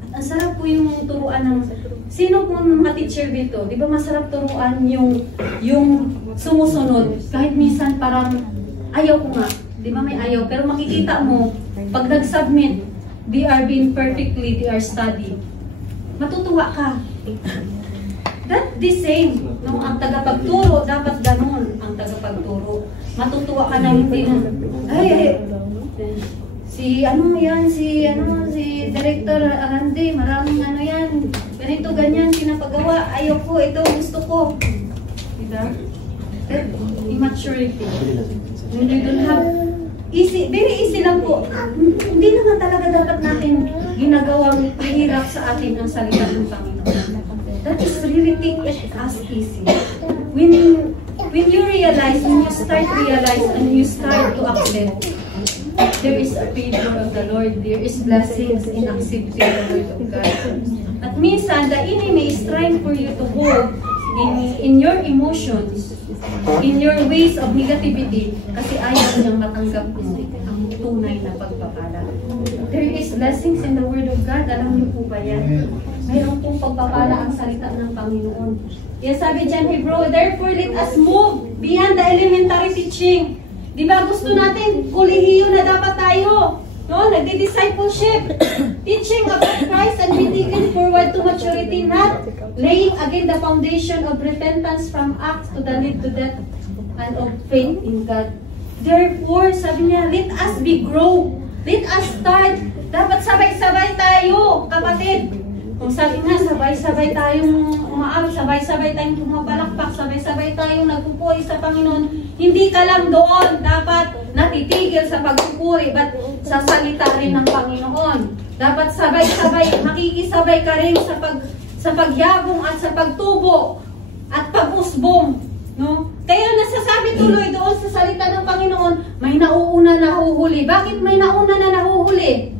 At ang sarap po yung turuan ng... Sino pong ma-teacher dito? Di ba masarap turuan yung sumusunod? Kahit minsan parang ayaw ko nga. Di ba may ayaw? Pero makikita mo, pag nag-submit, they are being perfectly, they are studying. Matutuwa ka. That the same. Ang tagapagturo, dapat ganun ang tagapagturo. Matutuwa ka na hindi na, ay, si Director Arande, maraming ano yan, ganito, ganyan, pinapagawa, ayoko, ito, gusto ko. Diba? That immaturity. When you don't have, very easy lang po. Hindi naman talaga dapat natin ginagawang mahirap sa atin ang salita ng Panginoon. That is really think as easy. When you realize, when you start realize and you start to accept, there is a favor of the Lord, there is blessings in accepting the word of God. At minsan, the enemy is trying for you to hold in your emotions, in your ways of negativity, kasi ayaw niyang matanggap mo ang tunay na pagpapala. There is blessings in the word of God. Alam niyo po ba yan? Mayroon pong pagpapala ang salita ng Panginoon. Yes, sabi dyan, Hebrew, therefore let us move beyond the elementary teaching. Di ba gusto natin, kolehiyo na dapat tayo. No? Nagdi-discipleship. Teaching about Christ and be taken forward to maturity, not laying again the foundation of repentance from acts to the lead to death and of faith in God. Therefore, sabi niya, let us be grow. Let us start. Dapat sabay-sabay tayo, kapatid. Kung sabi nga, sabay-sabay tayong umaawit, sabay-sabay tayong pumapalakpak, sabay-sabay tayong nagpupuri sa Panginoon, hindi ka lang doon dapat natitigil sa pagpupuri, but sa salita rin ng Panginoon. Dapat sabay-sabay, makikisabay ka rin sa pagyabong at sa pagtubo at pag-usbong. No? Kaya nasasabi tuloy doon sa salita ng Panginoon, may nauuna na nahuhuli. Bakit may nauna na nahuhuli?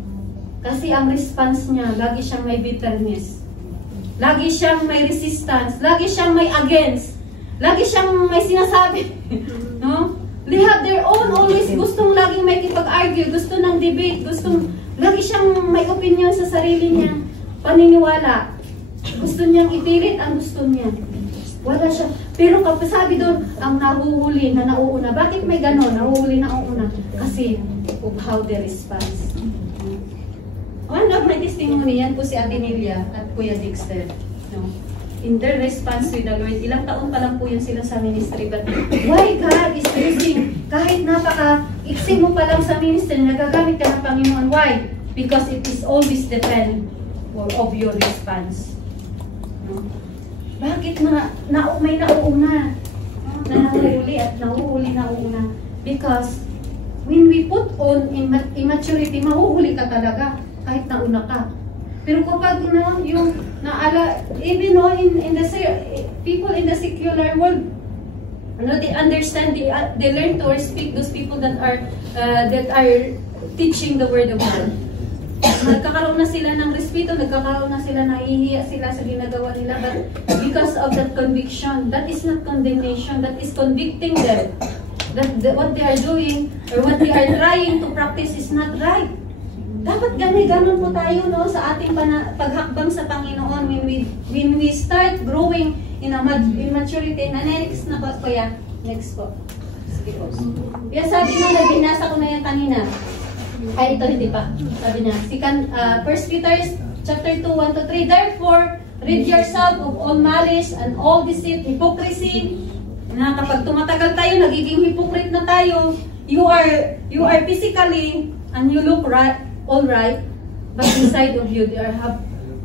Kasi ang response niya, lagi siyang may bitterness. Lagi siyang may resistance. Lagi siyang may against. Lagi siyang may sinasabi. No? They have their own, always gustong laging may kipag-argue, gusto ng debate, lagi siyang may opinion sa sarili niya. Paniniwala. Gusto niyang ipilit ang gusto niya. Wala siya. Pero kapag sabi doon, ang nahuhuli na nauuna. Bakit may ganon? Nahuhuli na nauuna. Kasi of how they respond. One of my testimony, yan po si Ate Nelia at Kuya Dexter. No? In their response to the Lord, ilang taon pa lang po yan sila sa ministry. But why God is using, kahit napaka-iksi mo pa lang sa ministry, nagagamit ka ng Panginoon. Why? Because it is always depend of your response. No? Bakit may nauuna? Na nahuhuli at nauuna? Because when we put on immaturity, mahuhuli ka talaga. Kahit nauna ka. Pero kapag yung even in the people in the secular world, they understand, they learn to speak those people that are teaching the word of God. Nagkakaroon na sila ng respeto, nagkakaroon na sila, nahihiya sila sa ginagawa nila, but because of that conviction, that is not condemnation, that is convicting them that what they are doing or what they are trying to practice is not right. Dapat ganon po tayo, no, sa ating paghakbang sa Panginoon when we start growing in maturity. Na next na po, Kuya. Next po. Sige po. Kaya sabi na, binasa ko na yan kanina. Ay, ito hindi pa. Sabi niya, 1 Peter chapter 2, 1-3, therefore, rid yourself of all malice and all deceit, hypocrisy. Na kapag tumatagal tayo, nagiging hypocrite na tayo. You are physically and you look all right, but inside of you,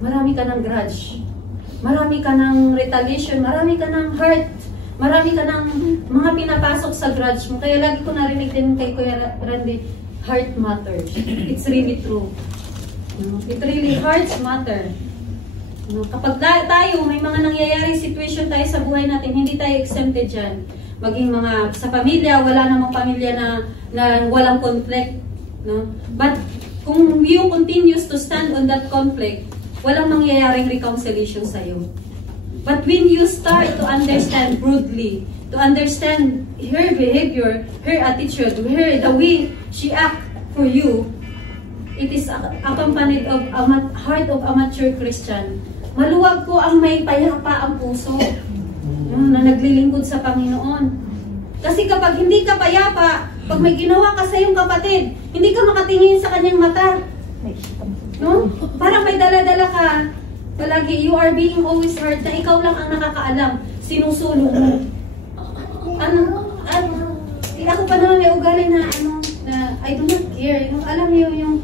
marami ka ng grudge, marami ka ng retaliation, marami ka ng hurt, marami ka ng mga pinapasok sa grudge mo. Kaya lagi ko narinig din kay Kuya Randy, heart matters. It's really true. It really hearts matter. Kapag tayo, may mga nangyayari situation tayo sa buhay natin, hindi tayo exempted dyan. Maging mga sa pamilya, wala namang pamilya na walang conflict. No? But kung you continues to stand on that conflict, walang mangyayaring reconciliation sa'yo. But when you start to understand broadly, to understand her behavior, her attitude, the way she acts for you, it is accompanied of a heart of a mature Christian. Maluwag po ang may payapa ang puso na naglilingkod sa Panginoon. Kasi kapag hindi ka payapa, pag may ginawa ka sa iyong kapatid, hindi ka makatingin sa kanyang mata. No? Parang may dala-dala ka. Palagi, you are being always hurt na ikaw lang ang nakakaalam. Sinusulong mo. naman may ugali na na I do not care. Yung alam niyo yung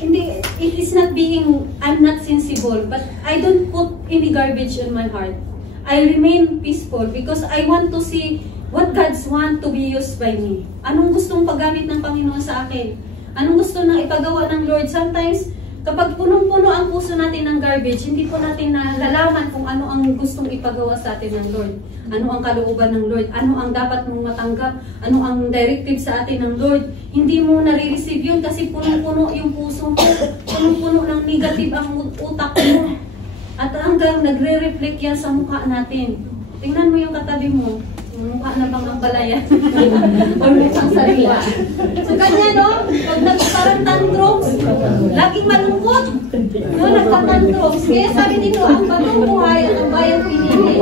hindi, it is not being, I'm not sensible, but I don't put any garbage on my heart. I remain peaceful because I want to see what God's want to be used by me. Anong gustong paggamit ng Panginoon sa akin? Anong gusto nang ipagawa ng Lord? Sometimes, kapag punong-puno ang puso natin ng garbage, hindi po natin nalalaman kung ano ang gustong ipagawa sa atin ng Lord. Ano ang kalooban ng Lord? Ano ang dapat mong matanggap? Ano ang directive sa atin ng Lord? Hindi mo nare-receive yun kasi punong-puno yung puso mo. Punong-puno ng negative ang utak mo. At hanggang nagre-reflect yan sa mukha natin. Tingnan mo yung katabi mo. Mukha na bang ang balayan? O mukhang sariwa. So kanya no, pag nagparang tantrums, laging malungkot. No, nagtatantrums. Kaya sabi dito, ang bagong buhay at ang bayang pinili.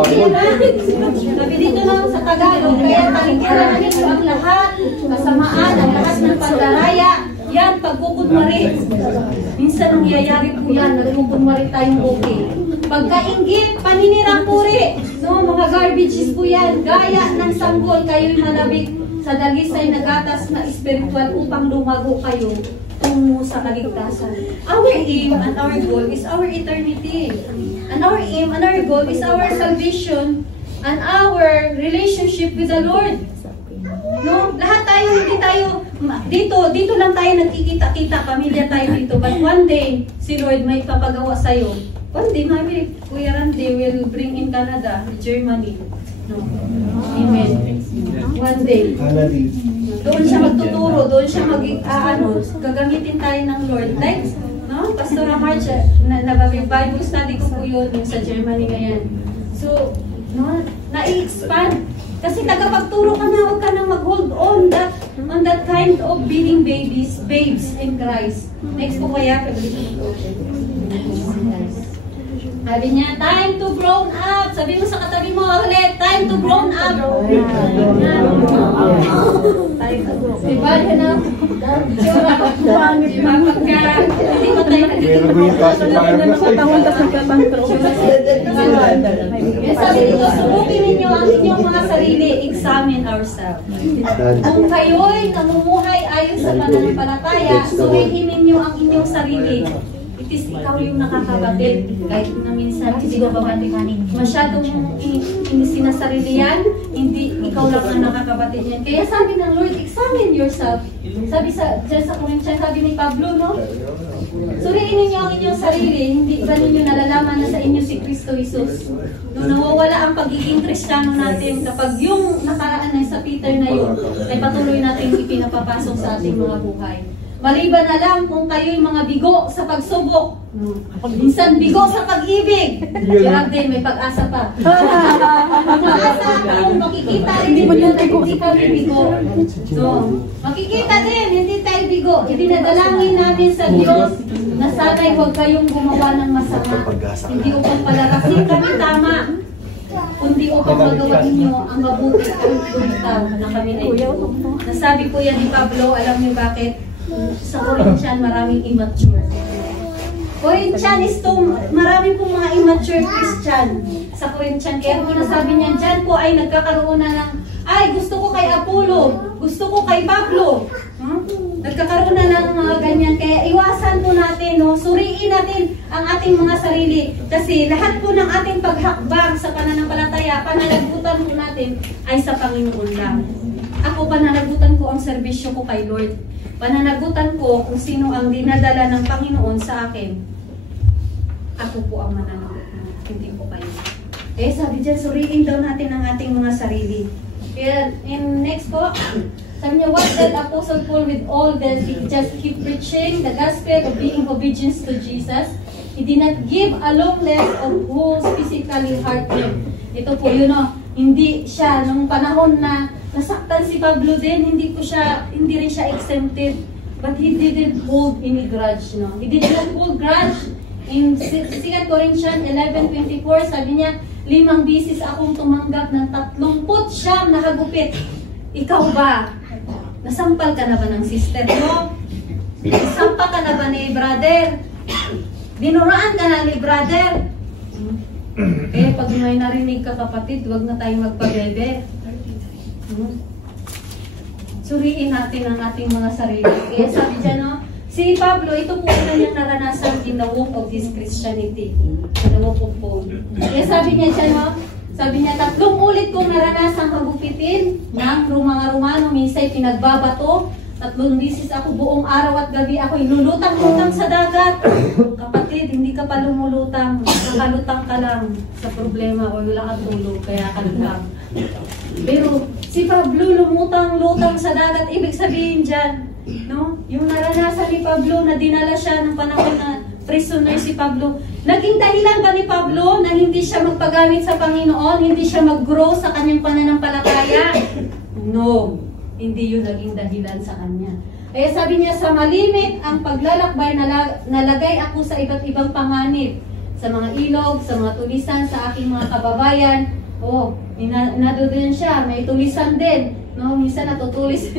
Sabi dito lang sa Tagalog, kaya talikyan natin ang lahat, kasamaan, ang lahat ng pandaraya. Yan, pagkukunwari. Minsan nangyayari po yan, nagkukunwari tayong okay. Pagkainggit, paninirang puri. No, mga garbages po yan. Gaya ng sanggol, kayo'y malabik sa dagisay na gatas na espiritual upang lumago kayo tungo sa kaligtasan. Our aim and our goal is our eternity. And our aim and our goal is our salvation and our relationship with the Lord. No, lahat tayo, hindi tayo, dito lang tayo nagkikita-kita, pamilya tayo dito. But one day, si Lord may papagawa sa'yo. One day, maybe Kuya Randy will bring in Canada, Germany. No. Amen. One day. Doon siya magtuturo, doon siya gagamitin tayo ng Lord. Like, no? Pastor March, Bible study ko po yun sa Germany ngayon. So, no, na-expand. Kasi tagapagturo ka na, huwag ka na mag-hold on that kind of being babes in Christ. Next po kaya, sabi niya, time to grown up. Sabi mo sa katabi mo ulit, time to grown up. Diba yun na? Diba pagka, hindi ko tayo sabi dito, subukin ninyo ang inyong mga sarili, examine ourselves. Kung kayo'y namumuhay ayon sa pananampalataya, suriin ninyo ang inyong sarili. It is ikaw yung nakakabatid. Kahit na minsan hindi nakabatid. Masyadong sinasarili yan, hindi ikaw lang ang nakakabatid yan. Kaya sabi ng Lord, examine yourself. Sabi dyan sa Corinthians, sabi ni Pablo, no? Suriin ninyo ang inyong sarili, hindi ba ninyo nalalaman na sa inyo si Kristo Jesus? Nung nawawala ang pagiging Kristiyano natin, kapag yung nakaraan na sa Peter na yun, ay patuloy natin ipinapapasok sa ating mga buhay. Maliban na lang kung kayo'y mga bigo sa pagsubok. Minsan bigo sa pag-ibig. Grabe, may pag-asa pa. Pag-asa kung makikita rin din yun na hindi kami bigo. So, makikita din, hindi tayo bigo. Idinadalangin namin sa Diyos na sana'y huwag kayong gumawa ng masama. Hindi upang palarasin kami tama, kundi upang magawa ninyo ang mabuti at lumitaw na kami na ito. Nasabi po yan ni Pablo, alam niyo bakit? Sa Corinthian, maraming immature. Corinthian is to, marami pong mga immature Christian sa Corinthian. Kaya po nasabi niya, dyan po ay nagkakaroon na ng, ay gusto ko kay Apollo, gusto ko kay Pablo. Nagkakaroon na ng mga ganyan. Kaya iwasan po natin, no? Suriin natin ang ating mga sarili. Kasi lahat po ng ating paghakbang sa pananampalataya, pananagutan po natin ay sa Panginoon lang. Ako, pananagutan ko ang serbisyo ko kay Lord. Pananagutan ko kung sino ang dinadala ng Panginoon sa akin. Ako po ang mananagot mo, hindi po kayo. Eh, sabi dyan, suriin daw natin ang ating mga sarili. Kaya, in next po, sabi niya, what did Apostle Paul with all that he just keep preaching the gospel of being obedience to Jesus? He did not give a long list of who's physically hurt him. Ito po yun, no? Hindi siya, nung panahon na nasaktan si Pablo din, hindi rin siya exempted. But he didn't hold any grudge, no? He did not hold grudge. In 2 Corinthians 11:24, sabi niya, 5 bisis akong tumanggap ng 39 na hagupit. Ikaw ba? Nasampal ka na ba ng sister mo? Nasampa ka na ba ni brother? Dinuraan ka na ni brother? Eh, pag may narinig ka kapatid, huwag na tayong magpabebe. suriin natin ang ating mga sarili. Kaya sabi dyan, no, si Pablo, ito po ang kanyang naranasan in the walk of his Christianity. In the walk of Paul. Kaya sabi niya dyan, no, sabi niya, 3 ulit kong naranasang hagupitin ng mga Romano, minsay pinagbabato, 3 bisis ako buong araw at gabi ako ilulutang-lutang sa dagat. Kapatid, hindi ka pa lumulutang, nakalutang ka lang sa problema o wala kang tulog, kaya ka lang. Pero si Pablo lumutang-lutang sa dagat, ibig sabihin dyan, no? Yung naranasan ni Pablo na dinala siya ng panahon na prisoner si Pablo, naging dahilan ba ni Pablo na hindi siya magpagamit sa Panginoon, hindi siya mag-grow sa kanyang pananampalataya? No. Hindi yun naging dahilan sa kanya. Kaya sabi niya, sa malimit ang paglalakbay, nalagay ako sa iba't ibang panganib. Sa mga ilog, sa mga tulisan, sa aking mga kababayan. Oh, nadoon siya, may tulisan din. No, minsan natutulis.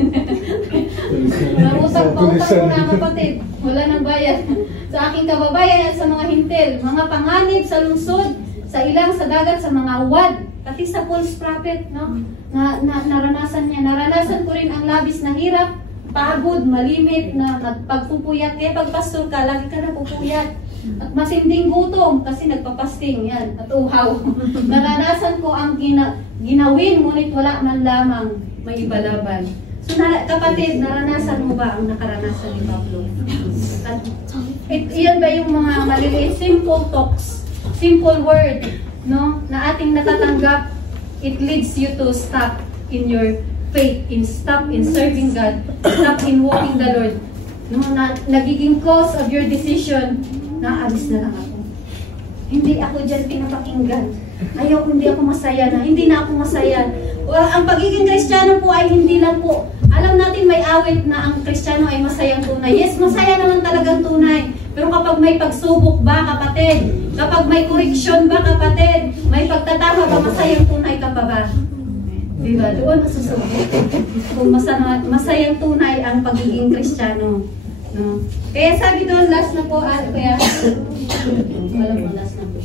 Nausap-pautang ko na kapatid. Wala nang bayad. Sa aking kababayan at sa mga hintil. Mga panganib sa lungsod, sa ilang, sa dagat, sa mga uwad. Pati sa false prophet, no? Naranasan niya. Naranasan ko rin ang labis na hirap, pagod, malimit, na pagpupuyat. Kaya pag pastor ka, lagi ka na pupuyat. At matinding gutom, kasi nagpapasting, yan, at uhaw. Naranasan ko ang ginawin, ngunit wala man lamang may ibalaban. So, kapatid, naranasan mo ba ang nakaranasan ni Pablo? At iyan ba yung mga maliliit, simple talks, simple word, no, na ating natatanggap, it leads you to stop in your faith, stop in serving God, stop in walking the Lord. No, nagiging cause of your decision, na alis na lang ako. Hindi ako dyan pinapakinggan. Hindi ako masaya na. Hindi na ako masaya. Ang pagiging Kristiyano po ay hindi lang po. Alam natin may awit na ang Kristiyano ay masayang tunay. Yes, masaya naman talagang tunay. Pero kapag may pagsubok ba, kapatid? Kapag may koreksyon ba, kapatid? May pagtatama ba, masayang tunay ka pa ba? Diba? Doon masusubok. Kung masayang tunay ang pagiging Kristiyano. No? Kaya sabi doon, last na po, kaya wala mo last na po.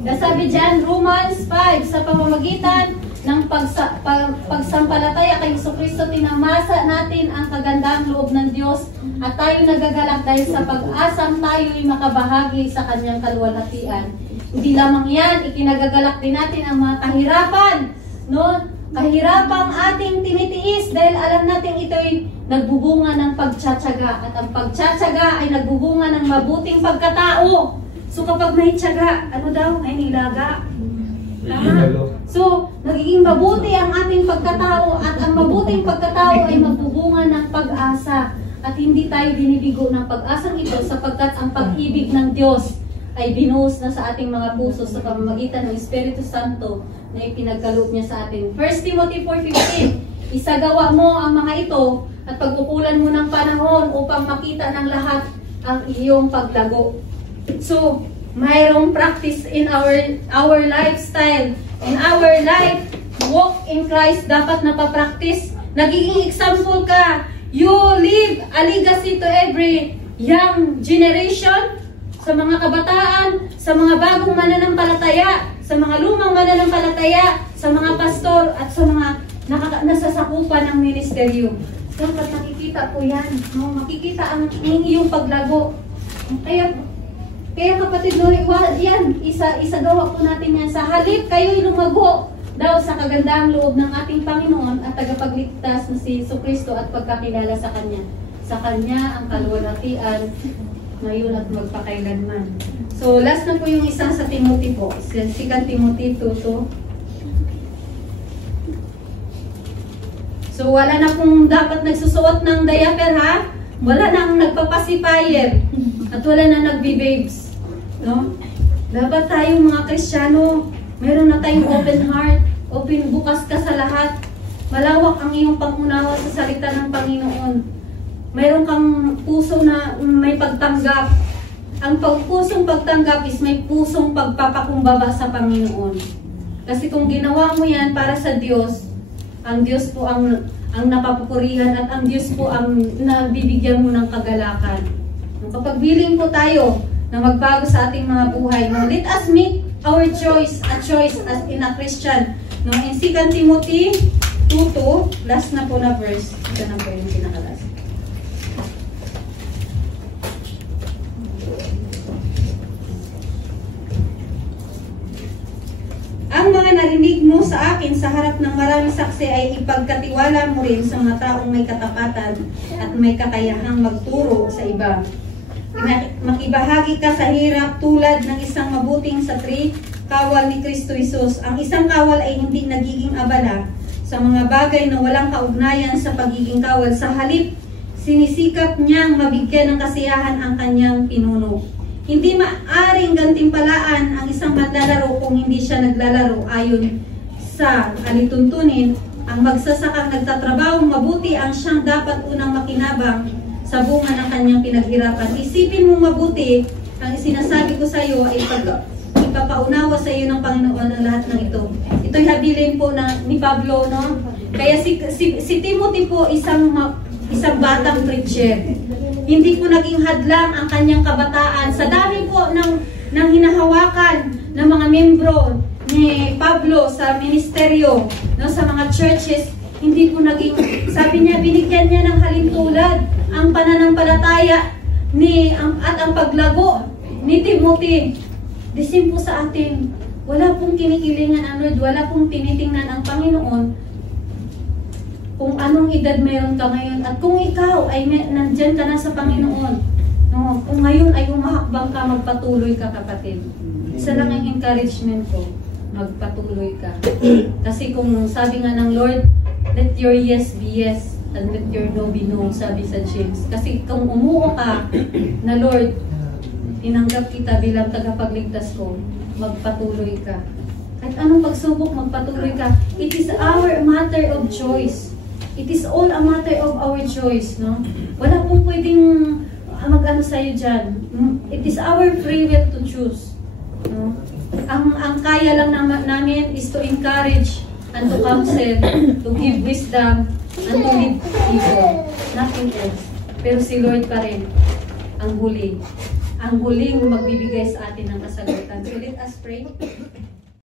Kaya sabi dyan, Romans 5, sa pamamagitan ng pagsampalataya kay Jesucristo, tinamasa natin ang kagandahang loob ng Diyos at tayo nagagalak dahil sa pag-asang tayo'y makabahagi sa kanyang kaluwalhatian. Hindi lamang yan, ikinagagalak din natin ang mga kahirapan, no? Kahirapang ating tinitiis dahil alam natin ito'y nagbubunga ng pagtsatsaga at ang pagtsatsaga ay nagbubunga ng mabuting pagkatao. So kapag may tsaga, ano daw? May nilaga. Tama? So, nagiging mabuti ang ating pagkatao at ang mabuting pagkatao ay magbubunga ng pag-asa at hindi tayo binibigo ng pag-asang ito sapagkat ang pag-ibig ng Diyos ay binuhos na sa ating mga puso sa pamamagitan ng Espiritu Santo na ipinagkaloob niya sa atin. 1 Timothy 4:15, isagawa mo ang mga ito at pagpupulan mo ng panahon upang makita ng lahat ang iyong paglago. So, mayroong practice in our lifestyle. In our life, walk in Christ, dapat napapractice. Nagiging example ka. You leave a legacy to every young generation, sa mga kabataan, sa mga bagong mananampalataya, sa mga lumang mananampalataya, sa mga pastor, at sa mga nasasakupan ng ministeryo. Dapat nakikita po yan. No? Makikita ang iyong paglago. Kaya kapatid, no, yan, isagawa po natin yan. Sa halip kayo'y lumago daw sa kagandahang loob ng ating Panginoon at tagapagligtas na si Jesucristo at pagkakilala sa Kanya. Sa Kanya ang kaluwalhatian ngayon at magpakailanman. So, last na po yung isang sa Timothy po. 2 Timothy 2:2. So, wala na pong dapat nagsusuot ng diaper, ha? Wala na ang nagpapasipayer. At wala na nagbe-babes. No? Dapat tayong mga Kristiyano, meron na tayong open heart, open, bukas ka sa lahat. Malawak ang iyong pangunawa sa salita ng Panginoon. Mayroon kang puso na may pagtanggap. Ang pusong pagtanggap is may pusong pagpapakumbaba sa Panginoon. Kasi kung ginawa mo yan para sa Diyos, ang Diyos po ang napapupurihan at ang Diyos po ang nabibigyan mo ng kagalakan. Kapag willing po tayo na magbago sa ating mga buhay, no, let us make our choice a choice as in a Christian. No, in 2 Timothy 2:2, last na po na verse. Ito na po yung pinaka-last. Ang mga narinig mo sa akin sa harap ng maraming saksi ay ipagkatiwala mo rin sa mga taong may katapatan at may kakayahang magturo sa iba. Makibahagi ka sa hirap tulad ng isang mabuting satri, kawal ni Kristo Jesus. Ang isang kawal ay hindi nagiging abala sa mga bagay na walang kaugnayan sa pagiging kawal. Sa halip, sinisikap niyang mabigyan ng kasiyahan ang kanyang pinuno. Hindi maaring gantimpalaan ang isang maglalaro kung hindi siya naglalaro. Ayon sa alituntunin, ang magsasakang nagtatrabaho mabuti ang siyang dapat unang makinabang sa bunga ng kanyang pinaghirapan. Isipin mo mabuti, ang sinasabi ko sa iyo ay ipapaunawa sa iyo ng Panginoon ang lahat ng ito. Ito'y habilin po ni Pablo, no? Kaya si Timothy po isang batang preacher. Hindi po naging hadlang ang kanyang kabataan. Sa dami po ng hinahawakan ng mga membro ni Pablo sa ministeryo, no, sa mga churches, hindi po naging, sabi niya, binigyan niya ng halintulad ang pananampalataya at ang paglago ni Timothy. Disim po sa atin, wala pong kinikilingan ang Lord, wala pong tinitingnan ang Panginoon kung anong edad mayroon ka ngayon at kung ikaw ay nandyan ka na sa Panginoon, no, kung ngayon ay umahakbang ka, magpatuloy ka, kapatid. Isa lang ang encouragement ko, magpatuloy ka. Kasi kung sabi nga ng Lord, let your yes be yes and let your no be no, sabi sa James. Kasi kung umuo ka na Lord, tinanggap kita bilang tagapagligtas ko, magpatuloy ka. Kahit anong pagsubok, magpatuloy ka. It is our matter of choice. It is all a matter of our choice, no? Wala pong pwedeng mag-ano sa'yo dyan. It is our free will to choose, no? Ang kaya lang namin is to encourage and to counsel, to give wisdom, and to lead people. Nothing else. Pero si Lord pa rin ang huling magbibigay sa atin ng kasagutan. So let us pray.